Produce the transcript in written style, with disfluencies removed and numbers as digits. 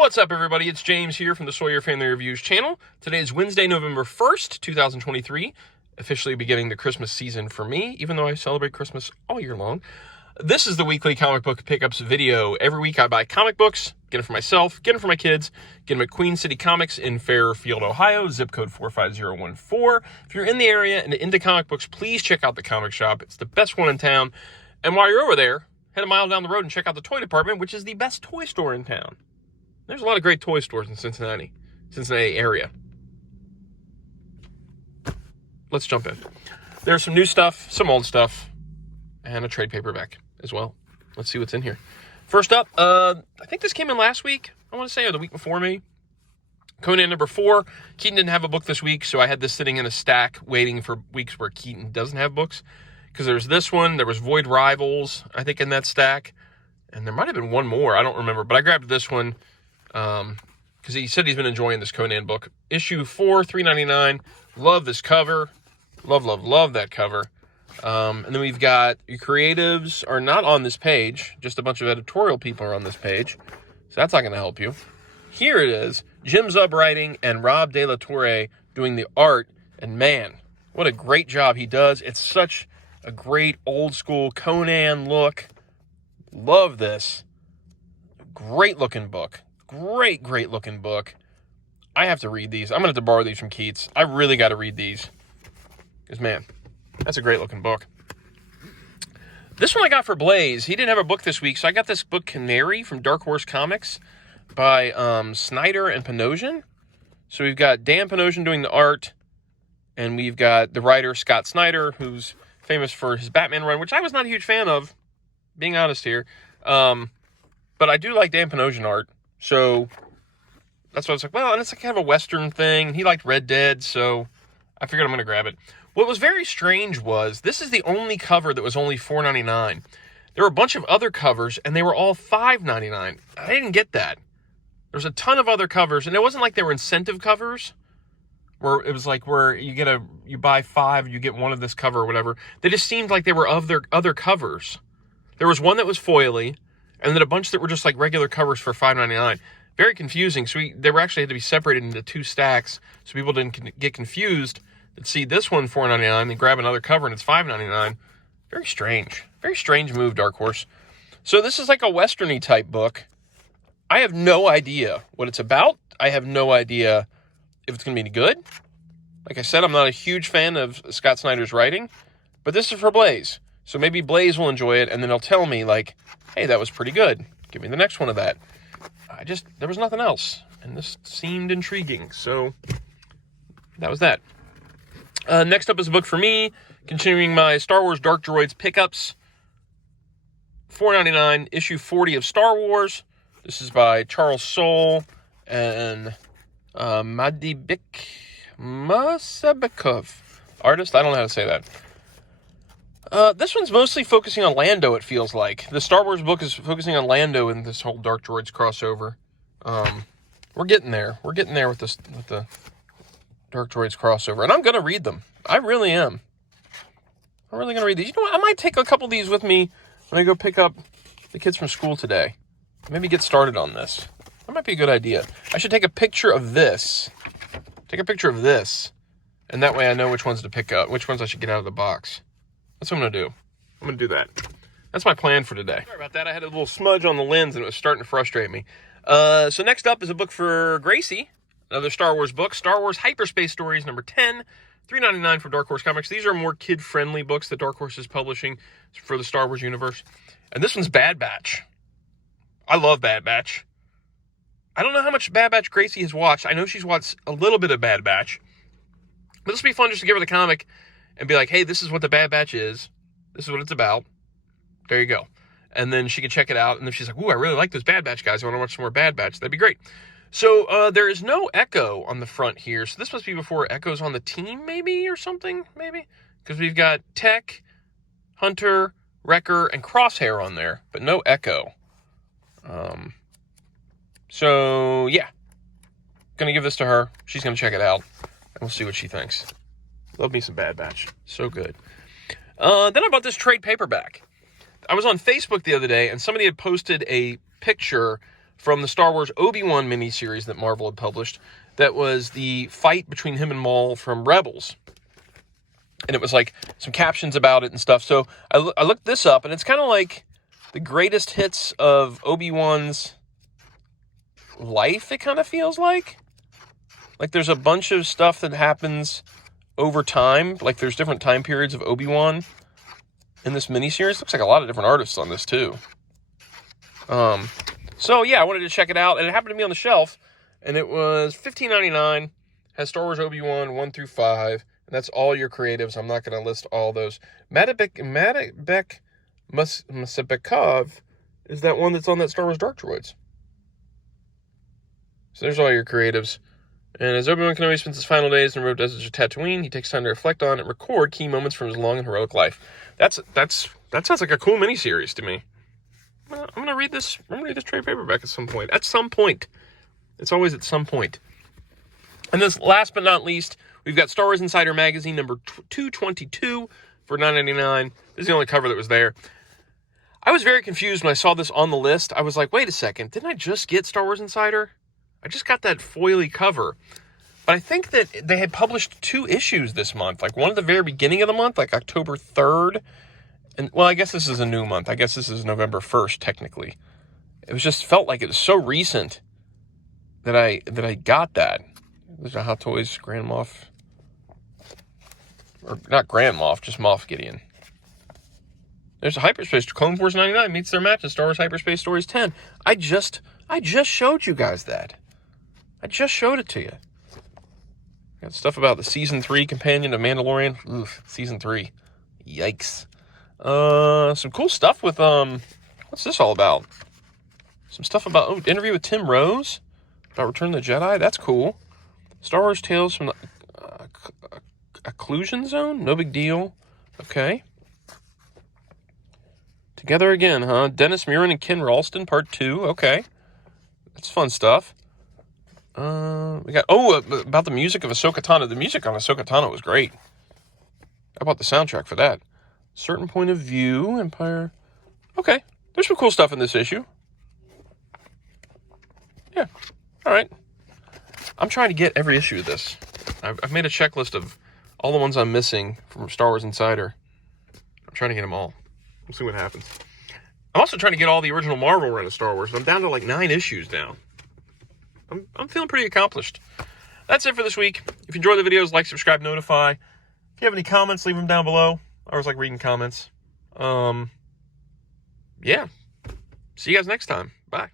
What's up, everybody? It's James here from the Sawyer Family Reviews channel. Today is Wednesday, November 1st, 2023, officially beginning the Christmas season for me, even though I celebrate Christmas all year long. This is the weekly comic book pickups video. Every week I buy comic books, get them for myself, get them for my kids, get them at Queen City Comics in Fairfield, Ohio, zip code 45014. If you're in the area and into comic books, please check out the comic shop. It's the best one in town. And while you're over there, head a mile down the road and check out the toy department, which is the best toy store in town. There's a lot of great toy stores in Cincinnati area. Let's jump in. There's some new stuff, some old stuff, and a trade paperback as well. Let's see what's in here. First up, I think this came in last week, I want to say, or the week before me. Conan number 4. Keaton didn't have a book this week, so I had this sitting in a stack waiting for weeks where Keaton doesn't have books. Because there's this one, there was Void Rivals, I think, in that stack. And there might have been one more, I don't remember. But I grabbed this one because he said he's been enjoying this Conan book. Issue 4, $3.99. Love this cover. Love that cover. And then we've got your creatives are not on this page. Just a bunch of editorial people are on this page. So that's not going to help you. Here it is. Jim Zub writing and Rob De La Torre doing the art. And man, what a great job he does. It's such a great old school Conan look. Love this. Great looking book. Great looking book. I have to read these. I'm going to have to borrow these from Keats. I really got to read these. Because, man, that's a great looking book. This one I got for Blaze. He didn't have a book this week, so I got this book, Canary, from Dark Horse Comics by Snyder and Panosian. So we've got Dan Panosian doing the art, and we've got the writer, Scott Snyder, who's famous for his Batman run, which I was not a huge fan of, being honest here. But I do like Dan Panosian art. So that's why I was like, well, and it's like kind of a Western thing. He liked Red Dead, so I figured I'm going to grab it. What was very strange was this is the only cover that was only $4.99. There were a bunch of other covers, and they were all $5.99. I didn't get that. There's a ton of other covers, and it wasn't like they were incentive covers, where it was like where you buy 5, you get one of this cover or whatever. They just seemed like they were of their other covers. There was one that was foily, and then a bunch that were just like regular covers for $5.99. Very confusing. So they were actually had to be separated into 2 stacks so people didn't get confused. They'd see this one $4.99, then grab another cover and it's $5.99. Very strange. Very strange move, Dark Horse. So this is like a Western-y type book. I have no idea what it's about. I have no idea if it's going to be any good. Like I said, I'm not a huge fan of Scott Snyder's writing, but this is for Blaze. So maybe Blaze will enjoy it, and then he'll tell me, like, hey, that was pretty good. Give me the next one of that. There was nothing else, and this seemed intriguing, so that was that. Next up is a book for me, continuing my Star Wars Dark Droids pickups. $4.99, issue 40 of Star Wars. This is by Charles Soule and Madibik Masabekov. Artist? I don't know how to say that. This one's mostly focusing on Lando, it feels like. The Star Wars book is focusing on Lando in this whole Dark Droids crossover. We're getting there. We're getting there with the Dark Droids crossover. And I'm going to read them. I really am. I'm really going to read these. You know what? I might take a couple of these with me when I go pick up the kids from school today. Maybe get started on this. That might be a good idea. I should take a picture of this. And that way I know which ones to pick up, which ones I should get out of the box. That's what I'm going to do. I'm going to do that. That's my plan for today. Sorry about that. I had a little smudge on the lens and it was starting to frustrate me. So next up is a book for Gracie. Another Star Wars book. Star Wars Hyperspace Stories number 10. $3.99 from Dark Horse Comics. These are more kid-friendly books that Dark Horse is publishing for the Star Wars universe. And this one's Bad Batch. I love Bad Batch. I don't know how much Bad Batch Gracie has watched. I know she's watched a little bit of Bad Batch. But this would be fun just to give her the comic and be like, hey, this is what the Bad Batch is. This is what it's about. There you go. And then she can check it out. And if she's like, ooh, I really like those Bad Batch guys. I want to watch some more Bad Batch. That'd be great. So there is no Echo on the front here. So this must be before Echo's on the team, maybe, or something, maybe. Because we've got Tech, Hunter, Wrecker, and Crosshair on there. But no Echo. So, yeah. Going to give this to her. She's going to check it out. And we'll see what she thinks. Love me some Bad Batch. So good. Then I bought this trade paperback. I was on Facebook the other day, and somebody had posted a picture from the Star Wars Obi-Wan miniseries that Marvel had published. That was the fight between him and Maul from Rebels. And it was like some captions about it and stuff. So I looked this up, and it's kind of like the greatest hits of Obi-Wan's life, it kind of feels like. Like there's a bunch of stuff that happens over time. Like there's different time periods of Obi-Wan in this miniseries. Looks like a lot of different artists on this too. So yeah, I wanted to check it out, and it happened to be on the shelf, and it was $15.99. Has Star Wars Obi-Wan 1 through 5, and that's all your creatives. I'm not going to list all those. Madibek Musabekov is that one that's on that Star Wars Dark Droids. So there's all your creatives. And as Obi-Wan Kenobi spends his final days in the remote deserts of Tatooine, he takes time to reflect on and record key moments from his long and heroic life. That sounds like a cool miniseries to me. I'm gonna read this. I'm gonna read this trade paperback at some point. At some point, it's always at some point. And this, last but not least, we've got Star Wars Insider Magazine number 222 for $9.99. This is the only cover that was there. I was very confused when I saw this on the list. I was like, wait a second, didn't I just get Star Wars Insider? I just got that foily cover. But I think that they had published 2 issues this month. Like one at the very beginning of the month, like October 3rd. And, well, I guess this is a new month. I guess this is November 1st, technically. It was just felt like it was so recent that I got that. There's a Hot Toys Grand Moff. Or not Grand Moff, just Moff Gideon. There's a Hyperspace. Clone Force 99 meets their match in Star Wars Hyperspace Stories 10. I just showed you guys that. I just showed it to you. Got stuff about the Season 3 companion of Mandalorian. Oof, Season 3. Yikes. Some cool stuff with, what's this all about? Some stuff about, interview with Tim Rose about Return of the Jedi. That's cool. Star Wars Tales from the Occlusion Zone? No big deal. Okay. Together Again, huh? Dennis Muren and Ken Ralston, Part 2. Okay. That's fun stuff. We got, about the music of Ahsoka Tano. The music on Ahsoka Tano was great. I bought the soundtrack for that. Certain Point of View, Empire. Okay. There's some cool stuff in this issue. Yeah. All right. I'm trying to get every issue of this. I've made a checklist of all the ones I'm missing from Star Wars Insider. I'm trying to get them all. We'll see what happens. I'm also trying to get all the original Marvel run of Star Wars. I'm down to like 9 issues now. I'm feeling pretty accomplished. That's it for this week. If you enjoy the videos, like, subscribe, notify. If you have any comments, leave them down below. I always like reading comments. Yeah. See you guys next time. Bye.